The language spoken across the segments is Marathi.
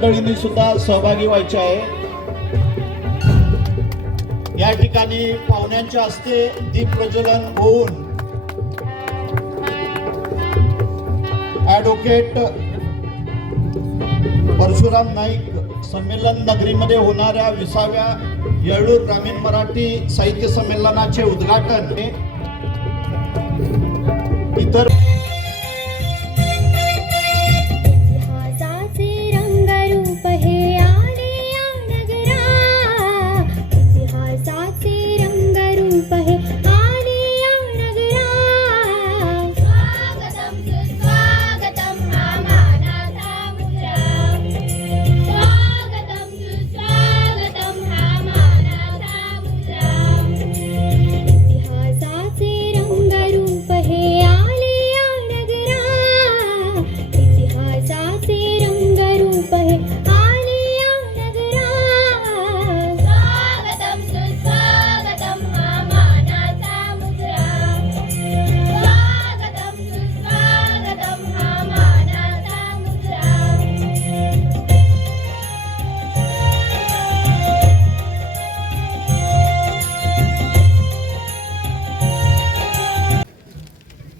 मंडळींनी सुद्धा सहभागी व्हायचे आहे. या ठिकाणी पाहुण्यांच्या हस्ते दीप प्रज्वलन होऊन ऍडव्होकेट परशुराम नाईक संमेलन नगरीमध्ये होणाऱ्या विसाव्या येळूर ग्रामीण मराठी साहित्य संमेलनाचे उद्घाटन इतर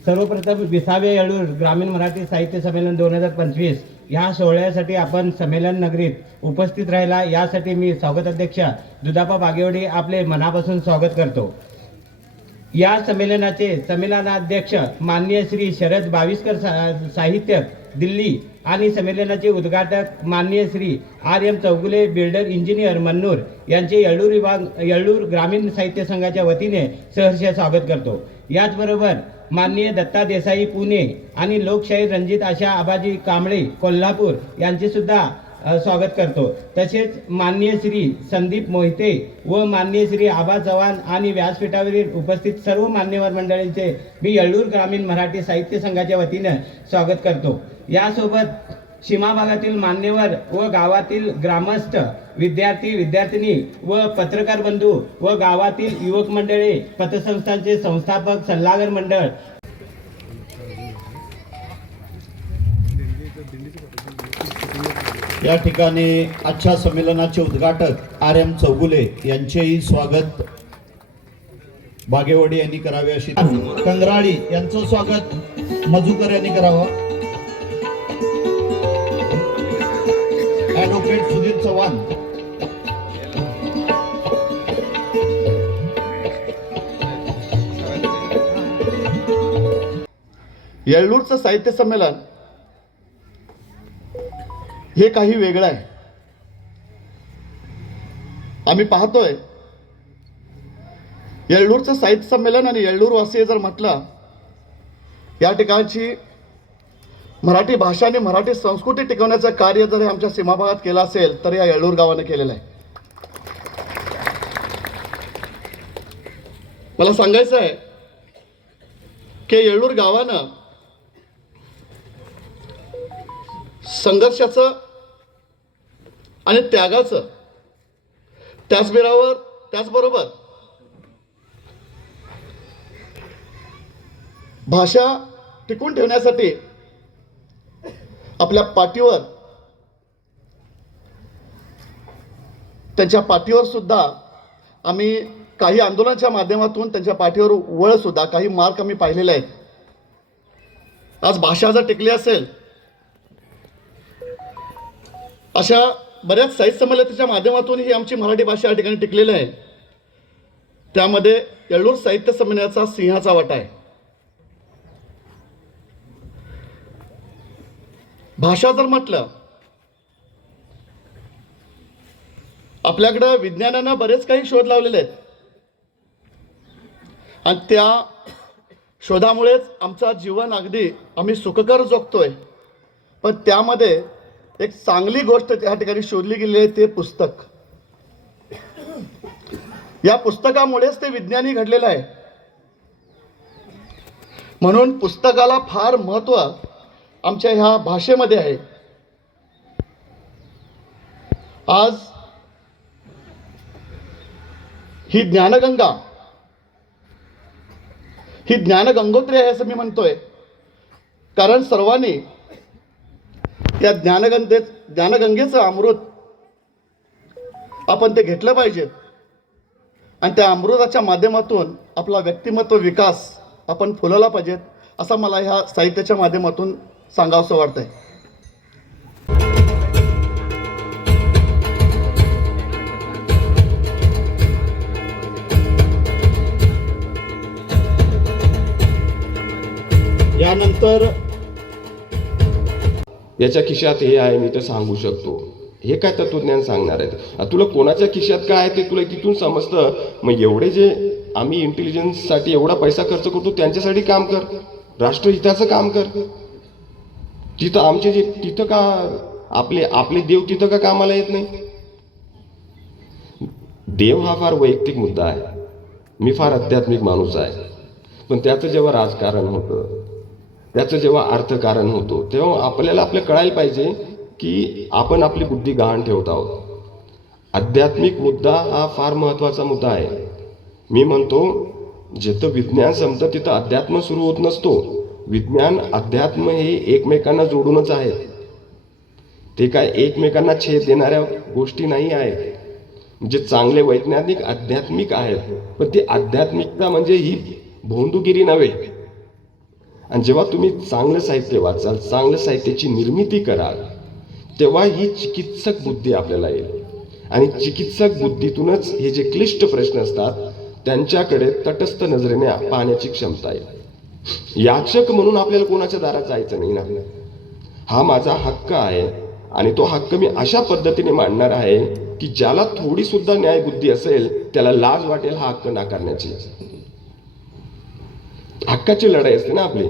सर्वप्रथम विसावे येळूर ग्रामीण मराठी साहित्य संमेलन दोन हजार पंचवीस ह्या सोहळ्यासाठी आपण संमेलन नगरीत उपस्थित राहिला. यासाठी मी स्वागत अध्यक्ष दुधापा बागेवडी आपले मनापासून स्वागत करतो. या संमेलनाचे संमेलनाध्यक्ष माननीय श्री शरद बाविस्कर सा- साहित्य दिल्ली आणि संमेलनाचे उद्घाटक माननीय Shri R M Chougule builder engineer Mannur यांचे येळूर विभाग येळूर ग्रामीण साहित्य संघाच्या वतीने सहर्ष स्वागत करतो. याचबरोबर माननीय दत्ता देसाई पुणे आणि लोकशाही रणजित आशा आबाजी कांबळे कोल्हापूर यांचे सुद्धा स्वागत करतो. तसेच माननीय श्री संदीप मोहिते व माननीय श्री आबा चव्हाण आणि व्यासपीठावरील उपस्थित सर्व मान्यवर मंडळींचे मी येळूर ग्रामीण मराठी साहित्य संघाच्या वतीनं स्वागत करतो. यासोबत सीमा भागातील मान्यवर व गावातील ग्रामस्थ विद्यार्थी विद्यार्थिनी व पत्रकार बंधू व गावातील युवक मंडळे पतसंस्थांचे संस्थापक सल्लागार मंडळ या ठिकाणी आजच्या संमेलनाचे उद्घाटक आर एम चौगुले यांचेही स्वागत बागेवाडी यांनी करावे अशी कंगराळी यांचं स्वागत मजुकर यांनी करावं. ऍडव्होकेट सुधीर चव्हाण. येळ्ळूरचं साहित्य संमेलन हे काही वेगळं आहे. आम्ही पाहतोय. येळ्ळूरचं साहित्य संमेलन आणि येळ्ळूरवासी जर म्हटलं या ठिकाणची मराठी भाषा आणि मराठी संस्कृती टिकवण्याचं कार्य जर आमच्या सीमाभागात केलं असेल तर या येळ्ळूर गावानं केलेलं आहे. मला सांगायचं आहे की येळ्ळूर गावानं संघर्षाचं आणि त्यागाचं. त्याचबरोबर त्याचबरोबर भाषा टिकून ठेवण्यासाठी आपल्या पाठीवर त्यांच्या पाठीवर सुद्धा आम्ही काही आंदोलनाच्या माध्यमातून त्यांच्या पाठीवर वळ सुद्धा काही मार्क आम्ही पाहिलेले आहेत. आज भाषा जर टिकली असेल अशा बऱ्याच साहित्य संमेलनाच्या माध्यमातून ही आमची मराठी भाषा या ठिकाणी टिकलेली आहे. त्यामध्ये येळूर साहित्य संमेलनाचा सिंहाचा वाटा आहे. भाषा जर म्हटलं आपल्याकडं विज्ञानानं बरेच काही शोध लावलेले आहेत. आणि त्या शोधामुळेच आमचा जीवन अगदी आम्ही सुखकर जोगतोय. पण त्यामध्ये एक चांगली गोष्ट त्या ठिकाणी शोधली गेली आहे ते पुस्तक. या पुस्तकामुळेच ते विज्ञानी घडलेलं आहे. म्हणून पुस्तकाला फार महत्त्व आमच्या ह्या भाषेमध्ये आहे. आज ही ज्ञानगंगा ही ज्ञानगंगोत्री आहे असं मी म्हणतोय. कारण सर्वांनी या ज्ञानगंगे ज्ञानगंगेचं अमृत आपण ते घेतलं पाहिजेत आणि त्या अमृताच्या माध्यमातून आपला व्यक्तिमत्व विकास आपण फुलवला पाहिजेत असं मला ह्या साहित्याच्या माध्यमातून सांगावंसं वाटतंय. यानंतर याच्या खिशात हे आहे मी तर सांगू शकतो. हे काय तत्वज्ञान सांगणार आहेत? तुला कोणाच्या खिशात काय आहे ते तुला तिथून समजतं? मग एवढे जे आम्ही इंटेलिजन्ससाठी एवढा पैसा खर्च करतो त्यांच्यासाठी काम कर. राष्ट्रहिताचं काम कर. तिथं आमचे जे तिथं का आपले आपले देव तिथं का कामाला येत नाही? देव हा फार वैयक्तिक मुद्दा आहे. मी फार आध्यात्मिक माणूस आहे. पण त्याचं जेव्हा राजकारण होतं त्याचं जेव्हा अर्थकारण होतो तेव्हा आपल्याला आपलं कळायला पाहिजे की आपण आपली बुद्धी गहाण ठेवत आहोत. आध्यात्मिक मुद्दा हा फार महत्त्वाचा मुद्दा आहे. मी म्हणतो जिथं विज्ञान संपतं तिथं अध्यात्म सुरू होत नसतो. विज्ञान अध्यात्म हे एकमेकांना जोडूनच आहेत. ते काय एकमेकांना छेद देणाऱ्या गोष्टी नाही आहेत. म्हणजे चांगले वैज्ञानिक आध्यात्मिक आहेत. पण ती आध्यात्मिकता म्हणजे ही भोंदूगिरी नव्हे. आणि जेव्हा तुम्ही चांगलं साहित्य वाचाल चांगलं साहित्याची निर्मिती कराल तेव्हा ही चिकित्सक बुद्धी आपल्याला येईल. आणि चिकित्सक बुद्धीतूनच हे जे क्लिष्ट प्रश्न असतात त्यांच्याकडे तटस्थ नजरेने पाहण्याची क्षमता येईल. याचक म्हणून आपल्याला कोणाच्या दारात जायचं नाही ना? हा माझा हक्क आहे आणि तो हक्क मी अशा पद्धतीने मांडणार आहे की ज्याला थोडी सुद्धा न्यायबुद्धी असेल त्याला लाज वाटेल हा हक्क नाकारण्याची. हक्काची लढाई असते ना आपली.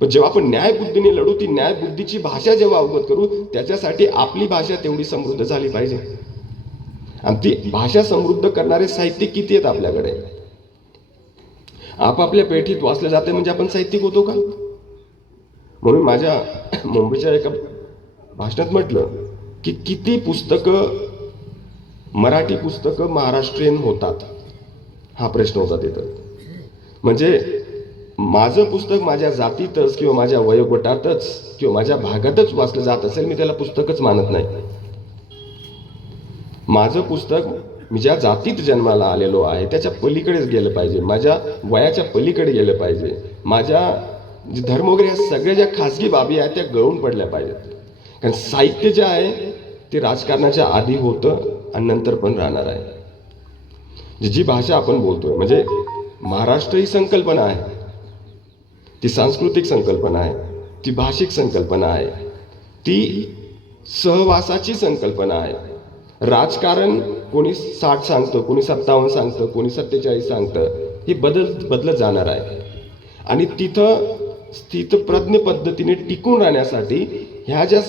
पण जेव्हा आपण न्यायबुद्धीने लढू ती न्यायबुद्धीची भाषा जेव्हा अवगत करू त्याच्यासाठी आपली भाषा तेवढी समृद्ध झाली पाहिजे. आणि ती भाषा समृद्ध करणारे साहित्य किती आहेत आपल्याकडे? आपापल्या पेठीत वाचले जाते म्हणजे आपण साहित्यिक होतो का? म्हणून माझ्या मुंबईच्या एका भाषणात म्हटलं की किती पुस्तकं मराठी पुस्तकं महाराष्ट्रीयन होतात? हा प्रश्न होता तिथं. म्हणजे माझं पुस्तक माझ्या जातीतच किंवा माझ्या वयोगटातच किंवा माझ्या भागातच वाचलं जात असेल मी त्याला पुस्तकच मानत नाही. माझं पुस्तक मी ज्या जातीत जन्माला आलेलो आहे त्याच्या पलीकडेच गेलं पाहिजे. माझ्या वयाच्या पलीकडे गेलं पाहिजे. माझ्या जे धर्म वगैरे या सगळ्या ज्या खाजगी बाबी आहेत त्या गळून पडल्या पाहिजेत. कारण साहित्य जे आहे ते राजकारणाच्या आधी होतं आणि नंतर पण राहणार आहे. जी- जी भाषा आपण बोलतोय म्हणजे महाराष्ट्र ही संकल्पना आहे. ती सांस्कृतिक संकल्पना आहे ती भाषिक संकल्पना आहे ती सहवासाची संकल्पना आहे. राजकारण कोणी साठ सांगतं कोणी सत्तावन्न सांगतं कोणी सत्तेचाळीस सांगतं हे बदल बदलत जाणार आहे. आणि तिथं स्थितप्रज्ञ पद्धतीने टिकून राहण्यासाठी ह्या ज्या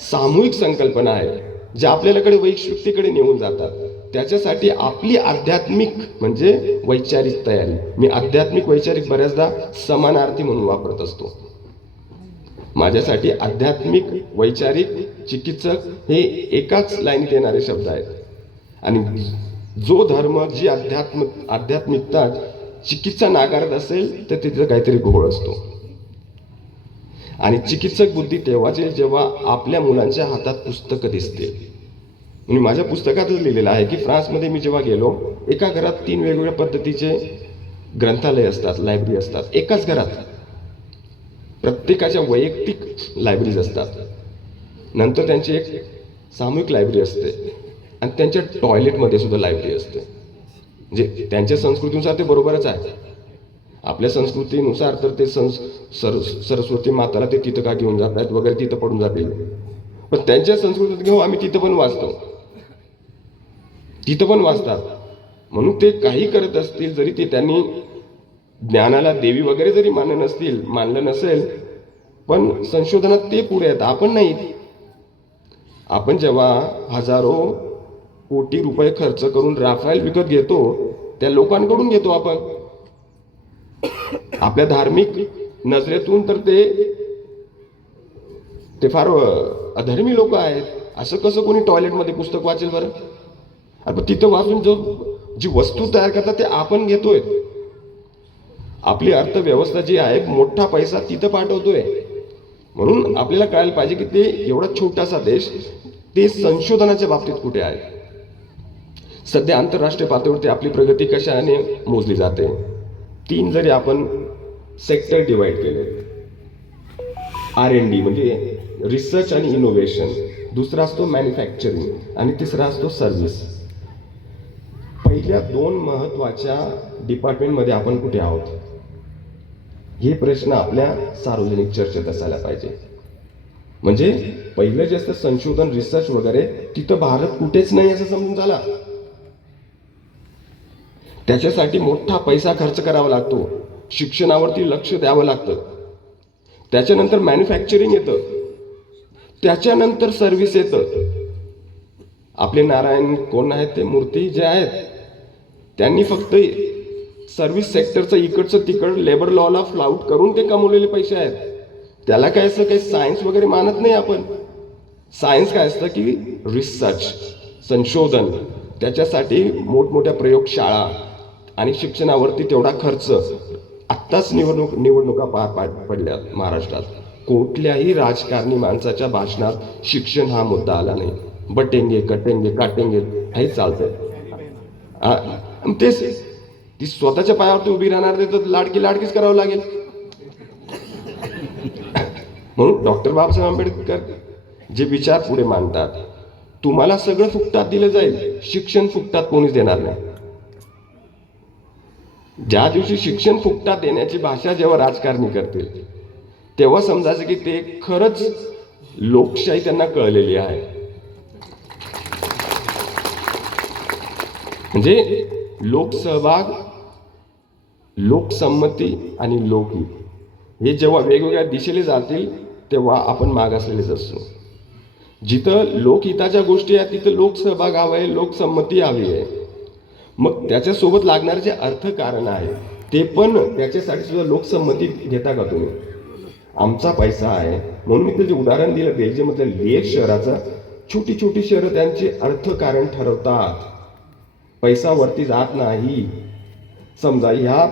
सामूहिक संकल्पना आहेत ज्या आपल्याकडे वैश्विकतेकडे नेऊन जातात त्याच्यासाठी आपली आध्यात्मिक म्हणजे वैचारिक तयारी. मी आध्यात्मिक वैचारिक बऱ्याचदा समानार्थी म्हणून वापरत असतो. माझ्यासाठी आध्यात्मिक वैचारिक चिकित्सक हे एकाच लाईनीत येणारे शब्द आहेत. आणि जो धर्म जी अध्यात्म आध्यात्मिकता चिकित्सा नाकारत असेल तर तिथं काहीतरी घोळ असतो. आणि चिकित्सक बुद्धी तेव्हाच येईल जेव्हा आपल्या मुलांच्या हातात पुस्तकं दिसतील. मी माझ्या पुस्तकातच लिहिलेलं आहे की फ्रान्समध्ये मी जेव्हा गेलो एका घरात तीन वेगवेगळ्या पद्धतीचे ग्रंथालय असतात लायब्ररी असतात. एकाच घरात प्रत्येकाच्या वैयक्तिक लायब्ररीज असतात. नंतर त्यांची एक सामूहिक लायब्ररी असते आणि त्यांच्या टॉयलेटमध्ये सुद्धा लायब्ररी असते. म्हणजे त्यांच्या संस्कृतीनुसार ते बरोबरच आहे. आपल्या संस्कृतीनुसार तर ते संस सर सरस्वती माताला ते तिथं का घेऊन जात आहेत वगैरे तिथं पडून जातील. पण त्यांच्या संस्कृतीत घेऊ आम्ही तिथं पण वाचतो. तिथं पण वाचतात. म्हणून ते काही करत असतील जरी ते त्यांनी ज्ञानाला देवी वगैरे जरी मानलं नसतील मानलं नसेल पण संशोधनात ते पुढे आहेत. आपण नाही. आपण जेव्हा हजारो कोटी रुपये खर्च करून राफेल विकत घेतो त्या लोकांकडून घेतो आपण. आपल्या धार्मिक नजरेतून तर ते ते फार अधर्मी लोक आहेत. असं कसं कोणी टॉयलेटमध्ये पुस्तक वाचेल बरं? अरे तिथं वाचून जो जी वस्तू तयार करतात ते आपण घेतोय. आपली अर्थव्यवस्था जी आहे मोठा पैसा तिथं पाठवतोय. म्हणून आपल्याला कळायला पाहिजे की ते एवढा छोटासा देश ते संशोधनाच्या बाबतीत कुठे आहे? सध्या आंतरराष्ट्रीय पातळीवरती आपली प्रगती कशाने मोजली जाते? तीन जरी आपण सेक्टर डिवाइड केले. आर एन डी म्हणजे रिसर्च आणि इनोव्हेशन दुसरा असतो मॅन्युफॅक्चरिंग आणि तिसरा असतो सर्व्हिस पहिल्या दोन महत्त्वाच्या डिपार्टमेंटमध्ये आपण कुठे आहोत? हे प्रश्न आपल्या सार्वजनिक चर्चेत असायला पाहिजे. म्हणजे पहिलं जे असतं संशोधन रिसर्च वगैरे तिथं भारत कुठेच नाही असं समजून झाला. त्याच्यासाठी मोठा पैसा खर्च करावा लागतो. शिक्षणावरती लक्ष द्यावं लागतं. त्याच्यानंतर मॅन्युफॅक्चरिंग येतं. त्याच्यानंतर सर्व्हिस येतं. आपले नारायण कोण आहेत ते? मूर्ती जे आहेत त्यांनी फक्त सर्व्हिस सेक्टरचं इकडचं तिकड लेबर लॉला फ्लाउट करून ते कमवलेले पैसे आहेत. त्याला काय असं काही सायन्स वगैरे मानत नाही आपण. सायन्स काय असतं की रिसर्च संशोधन त्याच्यासाठी मोठमोठ्या प्रयोगशाळा आणि शिक्षणावरती तेवढा खर्च आत्ताच निवडणूक निवडणुका पार पाड पडल्या महाराष्ट्रात. कुठल्याही राजकारणी माणसाच्या भाषणात शिक्षण हा मुद्दा आला नाही. बटेंगे कटेंगे काटेंगे हे चालतंय. तेच. ती स्वतःच्या पायावरती उभी राहणार ते तर लाडकी लाडकीच करावं लागेल. म्हणून डॉक्टर बाबासाहेब आंबेडकर जे विचार पुढे मांडतात तुम्हाला सगळं फुकटात दिलं जाईल शिक्षण फुकटात कोणीच देणार नाही. ज्या दिवशी शिक्षण फुकटात देण्याची भाषा जेव्हा राजकारणी करतील तेव्हा समजायचं की ते खरंच लोकशाही त्यांना कळलेली आहे. म्हणजे लोकसहभाग लोकसंमती आणि लोकहित. हे जेव्हा वेगवेगळ्या दिशेने जातील तेव्हा आपण मागासलेलेच असतो. जिथं लोकहिताच्या गोष्टी आहेत तिथं लोकसहभाग हवा आहे लोकसंमती हवी आहे. मग त्याच्यासोबत लागणारे जे अर्थकारण आहे ते पण त्याच्यासाठी सुद्धा लोकसंमती घेता का तुम्ही? आमचा पैसा आहे. म्हणून मी त्याचे उदाहरण दिलं बेल्जियममधल्या लेह शहराचं. छोटी छोटी शहरं त्यांचे अर्थकारण ठरवतात. पैसा वरती जात नाही. समजा ह्या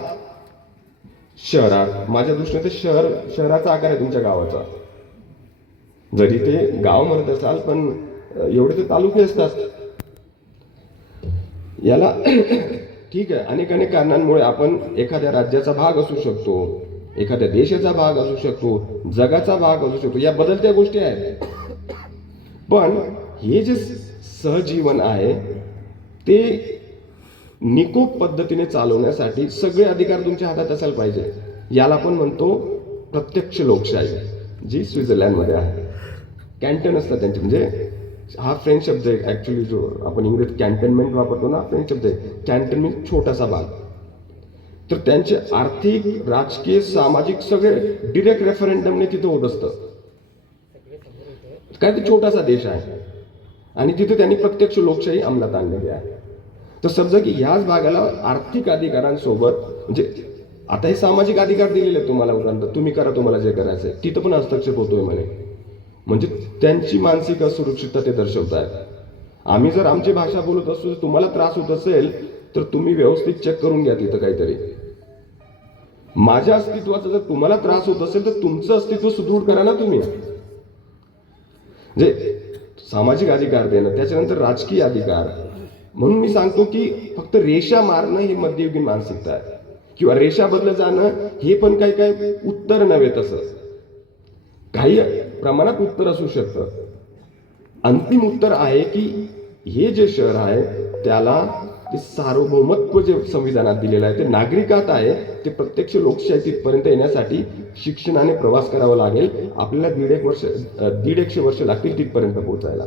शहरात माझ्या दृष्टीने ते शहर शहराचा आकार आहे तुमच्या गावाचा. जरी ते गाव म्हणत असाल पण एवढे ते तालुके असतात. याला ठीक आहे अनेक अनेक कारणांमुळे आपण एखाद्या राज्याचा भाग असू शकतो एखाद्या देशाचा भाग असू शकतो जगाचा भाग असू शकतो या बदलत्या गोष्टी आहेत. पण हे जे सहजीवन आहे ते निकोप पद्धतीने चालवण्यासाठी सगळे अधिकार तुमच्या हातात असायला पाहिजे. याला आपण म्हणतो प्रत्यक्ष लोकशाही जी स्वित्झर्लंडमध्ये आहे. कॅन्टन असतात त्यांचे म्हणजे हा फ्रेंच शब्द आहे ॲक्च्युली जो आपण इंग्रजीत कॅन्टनमेंट वापरतो ना फ्रेंच शब्द आहे. कॅन्टन छोटासा भाग. तर त्यांचे आर्थिक राजकीय सामाजिक सगळे डिरेक्ट रेफरेंडमने तिथं होत असतं काय ते छोटासा देश आहे. आणि तिथे त्यांनी प्रत्यक्ष लोकशाही अंमलात आणलेली आहे. तर समजा की ह्याच भागाला आर्थिक अधिकारांसोबत म्हणजे आता हे सामाजिक अधिकार दिलेले आहेत तुम्हाला उपरांत तुम्ही करा तुम्हाला जे करायचं आहे तिथं पण हस्तक्षेप होतोय म्हणे. म्हणजे त्यांची मानसिक असुरक्षितता ते दर्शवत आहेत आम्ही जर आमची भाषा बोलत असतो तुम्हाला त्रास होत असेल तर तुम्ही व्यवस्थित चेक करून घ्या तिथं काहीतरी. माझ्या अस्तित्वाचा जर तुम्हाला त्रास होत असेल तर तुमचं अस्तित्व सुदृढ करा ना तुम्ही. जे सामाजिक अधिकार देणं त्याच्यानंतर राजकीय अधिकार. म्हणून मी सांगतो की फक्त रेषा मारणं ही मध्ययुगीन मानसिकता आहे. किंवा रेषा बदल जाणं हे पण काही काही उत्तर नव्हे तसं. काही प्रमाणात उत्तर असू शकतं. अंतिम उत्तर आहे की हे जे शहर आहे त्याला ते सार्वभौमत्व जे संविधानात दिलेलं आहे ते नागरिकात आहे ते प्रत्यक्ष लोकशाही तिथपर्यंत येण्यासाठी शिक्षणाने प्रवास करावा लागेल. आपल्याला दीड एक वर्ष दीड एकशे वर्ष लागतील तिथपर्यंत पोहोचायला.